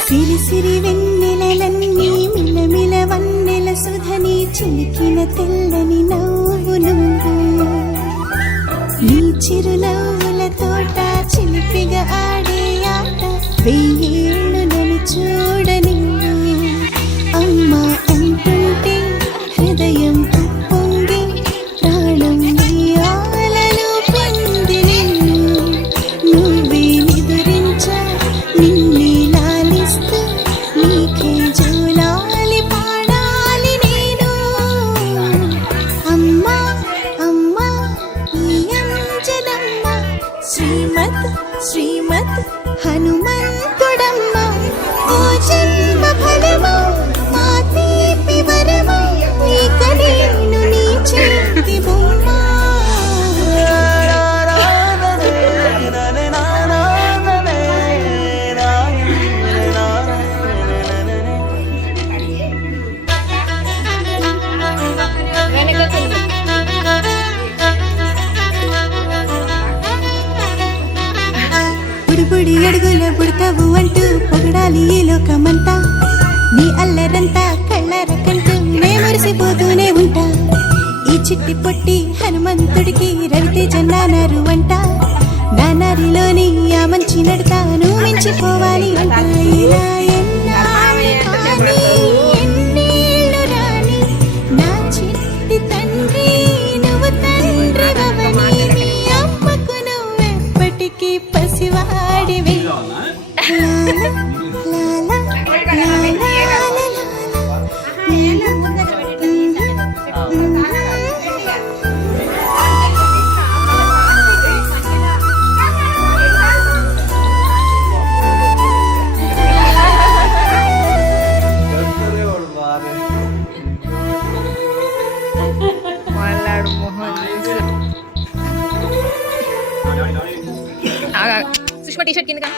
సిరి సిరి వెన్నెలన్నీ మిలమిల వన్నెల సుధని చిలికిన తెల్లని నవ్వు నువ్వు నీ చిరునవ్వుల తోట చిలిపిగా ఆడే ఆట వెయ్యేళ్ళు నన్ను చూడని అమ్మా అంటుంటే హృదయం పొంగి ప్రాణం నీయాలలో పొంది నిన్ను నువ్వే నిదురించా నిన్నే లాలిస్తూ నీకే జోలాలి పాడాలి నేను అమ్మా అమ్మా ఈ అంజనమ్మ శ్రీమత్ శ్రీమత్ హనుమంతుడమ్మ ఓ జన్మ ఫలమో మా తీపి వరమో ఇక నేను నీ చేతి బొమ్మ బుడిబుడి అడుగుల పుడతావు అంటూ పొగడాలి ఈ లోకమంతా నీ అల్లరంతా కళ్ళరకంటూ నే మురిసిపోతూనే ఉంటా ఈ చిట్టి పొట్టి హనుమంతుడికి రవితేజ నానారు అంట నానారిలోని ఆ మంచి నడతా నువ్వు మించిపోవాలి అంట ఇలా ఎన్నాళ్ళు కానీ ఎన్నేళ్ళు రాని నా చిట్టి తండ్రి నువ్వు తండ్రి అవని నీ అమ్మకు నువ్వెప్పటికీ పసివాడివి లాలా లాలా లాలా సుష్మా టీ-షర్ట్ కిందగా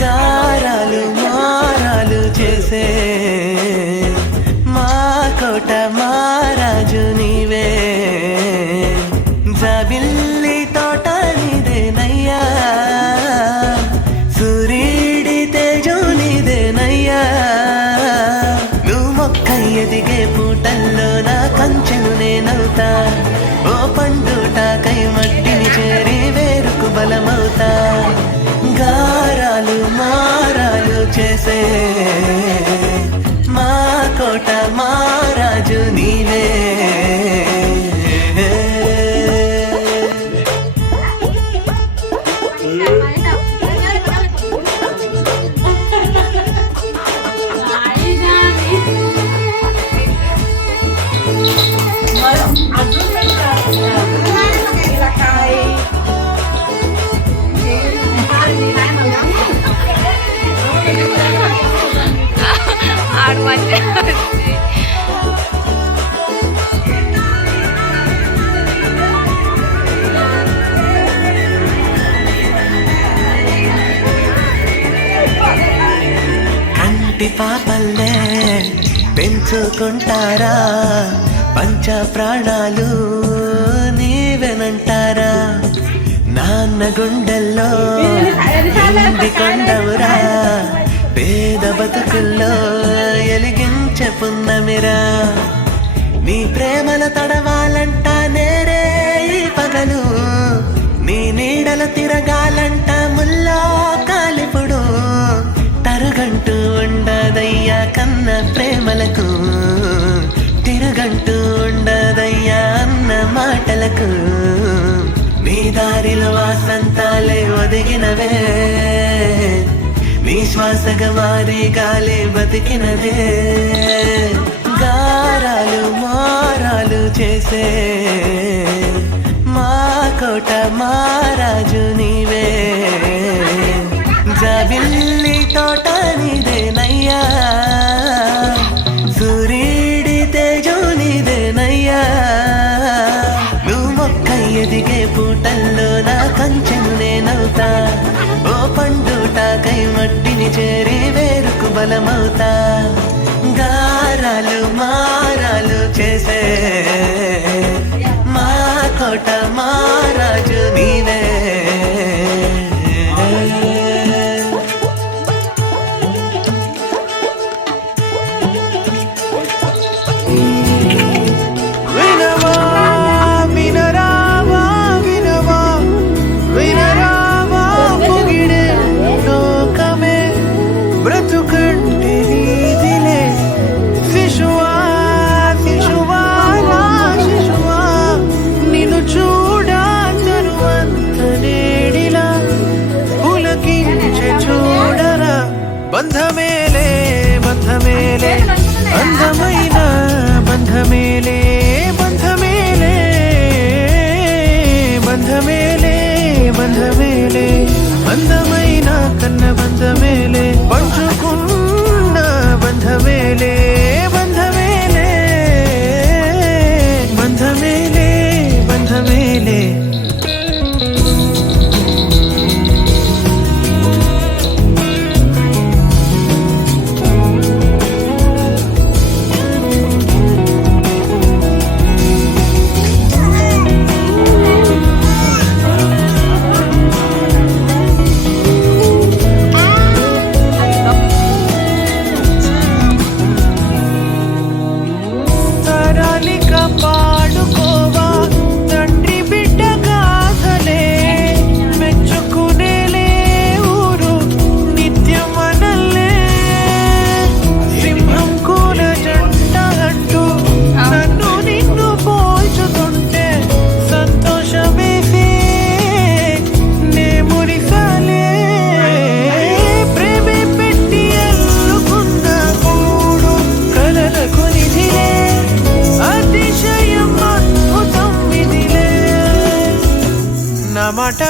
గారాలు మారాలు చేసే మా కోట మారాజు నీవే జాబిల్లి తోట నీదేనయ్యా సూర్యుడి తేజం నీదేనయ్యా నువ్వు మొక్క ఎదిగే పూటల్లో నా కంచెను నేనవుతా ఓ పండుటాకై మట్టిని చేరి వేరుకు బలమవుతా గారాలు మారాలు చేసే మా కోట మారాజు నీవే కంటి పాపల్లే పెంచుకుంటారా పంచ ప్రాణాలు నీవెనంటారా నాన్న గుండెల్లో ఎండి కొండవురా పేద బతుకుల్లో ఎలిగించే పున్నమిరా నీ ప్రేమల తడవాలంట నేరే ఈ పగలు నీ నీడల తిరగాలంట ముల్లో కాలిపుడు తరుగంటూ ఉండదయ్యా కన్న ప్రేమలకు తిరుగంటూ ఉండదయ్యా అన్న మాటలకు నీ దారిలో వాసంతాలే ఒదిగినవే నీ శ్వాసగా మారి గాలి బతికినదే గారాలు మారాలు చేసే మా కోట మారాజు నీవే జాబిల్లి తోట నీదేనయ్యా సూర్యుడి తేజం నీదేనయ్యా నువ్వు మొక్క కాలమవుతా గారాలు మారాలు చేసే మా కోట మారాజు నీవే వినవా వినరావా వినవా వినరావా పొగిడే లోకమే బ్రతుకంటే వీధిలే శిశువా శిశువా నా శిశువా నిన్ను చూడా తరువంత నేడిలా పులకించే చూడరా బంధమేలే బంధమేలే అందమైన బంధమేలే బంధమేలే బంధమేలే బంధమేలే అందమైన కన్న బంధమేలే పంచుకున్న బంధమేలే బంధమేలే బంధమేలే బంధమేలే తరాలిక పాడుకోవా తండ్రి బిడ్డ గాథలే మెచ్చుకునేలే ఊరు నిత్యం అనల్లే సింహం కూల జంట అంటూ నన్ను నిన్ను పోల్చుతుంటే సంతోషమేసే నే మురిసాలే ప్రేమే పెట్టి ఎల్లుకున్న కూడు కలలకు నిధిలే అతిశయం అద్భుతం విధిలే నా మాట